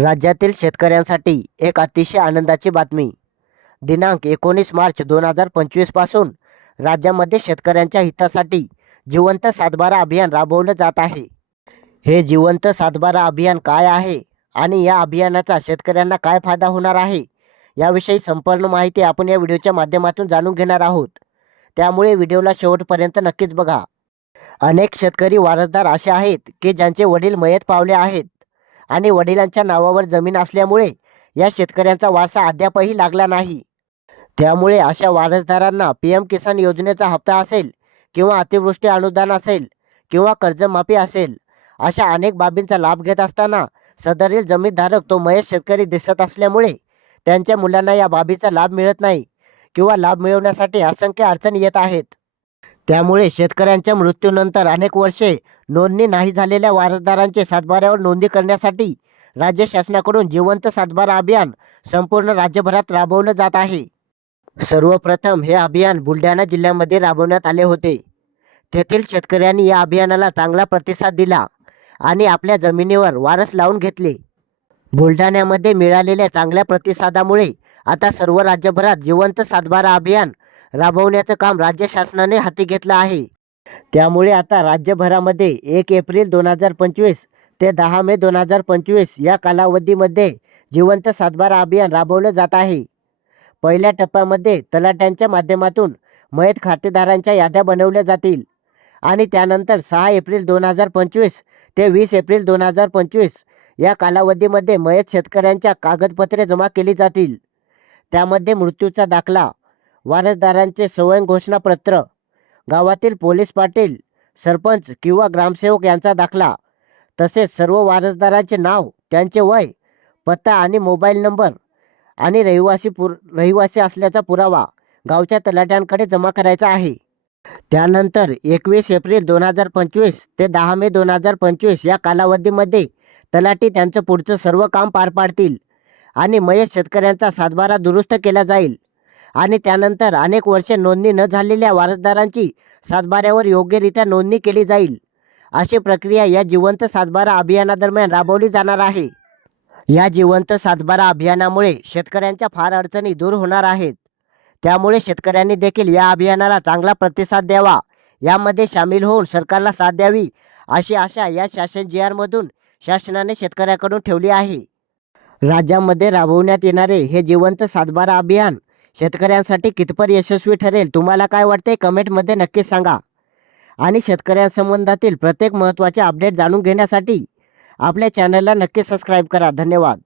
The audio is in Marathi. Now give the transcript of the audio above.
राज्यातील शेतकऱ्यांसाठी एक अतिशय आनंदाची बातमी. दिनांक एकोणीस मार्च दोन हजार पंचवीसपासून राज्यामध्ये शेतकऱ्यांच्या हितासाठी जिवंत सातबारा अभियान राबवलं जात आहे. हे जिवंत सातबारा अभियान काय आहे आणि या अभियानाचा शेतकऱ्यांना काय फायदा होणार आहे याविषयी संपूर्ण माहिती आपण या व्हिडिओच्या माध्यमातून जाणून घेणार आहोत. त्यामुळे व्हिडिओला शेवटपर्यंत नक्कीच बघा. अनेक शेतकरी वारसदार असे आहेत की ज्यांचे वडील मयत पावले आहेत. आणि वडिलांच्या नावावर जमीन असल्यामुळे या शेतकऱ्यांचा वारसा अद्यापही लागला नाही. त्यामुळे अशा वारसदारांना पी एम किसान योजनेचा हप्ता असेल किंवा अतिवृष्टी अनुदान असेल किंवा कर्जमाफी असेल अशा अनेक बाबींचा लाभ घेत असताना सदरील जमीनधारक तो मयत शेतकरी दिसत असल्यामुळे त्यांच्या मुलांना या बाबीचा लाभ मिळत नाही किंवा लाभ मिळवण्यासाठी असंख्य अडचणी येत आहेत. त्यामुळे शेतकऱ्यांच्या मृत्यूनंतर अनेक वर्षे नोंदणी नाही झालेल्या वारसदारांचे सातबाऱ्यावर नोंदी करण्यासाठी राज्य शासनाकडून जिवंत सातबारा अभियान संपूर्ण राज्यभरात राबवलं जात आहे. सर्वप्रथम हे अभियान बुलढाणा जिल्ह्यामध्ये राबवण्यात आले होते. तेथील शेतकऱ्यांनी या अभियानाला चांगला प्रतिसाद दिला आणि आपल्या जमिनीवर वारस लावून घेतले. बुलढाण्यामध्ये मिळालेल्या चांगल्या प्रतिसादामुळे आता सर्व राज्यभरात जिवंत सातबारा अभियान राबवण्याचं काम राज्य शासनाने हाती घेतलं आहे. त्यामुळे आता राज्यभरामध्ये एक एप्रिल दोन हजार पंचवीस ते दहा मे दोन हजार पंचवीस या कालावधीमध्ये जिवंत सातबारा अभियान राबवलं जात आहे. पहिल्या टप्प्यामध्ये तलाट्यांच्या माध्यमातून मयत खातेदारांच्या याद्या बनवल्या जातील आणि त्यानंतर सहा एप्रिल दोन हजार पंचवीस ते वीस एप्रिल दोन हजार पंचवीस या कालावधीमध्ये मयत शेतकऱ्यांच्या कागदपत्रे जमा केली जातील. त्यामध्ये मृत्यूचा दाखला वारसदारांचे स्वयंघोषणापत्र घोषणापत्र गावातील पोलीस पाटील सरपंच किंवा ग्रामसेवक यांचा दाखला. तसेच सर्व वारसदारांचे नाव त्यांचे वय पत्ता आणि मोबाईल नंबर आणि रहिवासी पुर रहिवासी असल्याचा पुरावा गावच्या तलाट्यांकडे जमा करायचा आहे. त्यानंतर एकवीस एप्रिल दोन हजार पंचवीस ते दहा मे दोन हजार पंचवीस या कालावधीमध्ये तलाठी त्यांचं पुढचं सर्व काम पार पाडतील आणि मयत शेतकऱ्यांचा सातबारा दुरुस्त केला जाईल. आणि त्यानंतर अनेक वर्षे नोंदणी न झालेल्या वारसदारांची सातबाऱ्यावर योग्यरित्या नोंदणी केली जाईल. अशी प्रक्रिया या जिवंत सातबारा अभियानादरम्यान राबवली जाणार आहे. या जिवंत सातबारा अभियानामुळे शेतकऱ्यांच्या फार अडचणी दूर होणार आहेत. त्यामुळे शेतकऱ्यांनी देखील या अभियानाला चांगला प्रतिसाद द्यावा. यामध्ये सामील होऊन सरकारला साथ द्यावी अशी आशा या शासन जी आरमधून शासनाने शेतकऱ्याकडून ठेवली आहे. राज्यामध्ये राबवण्यात येणारे हे जिवंत सातबारा अभियान शेतकऱ्यांसाठी कितपत यशस्वी ठरेल तुम्हाला काय वाटते कमेंटमध्ये नक्कीच सांगा. आणि शेतकऱ्यांसंबंधातील प्रत्येक महत्त्वाचे अपडेट जाणून घेण्यासाठी आपल्या चॅनलला नक्की सबस्क्राईब करा. धन्यवाद.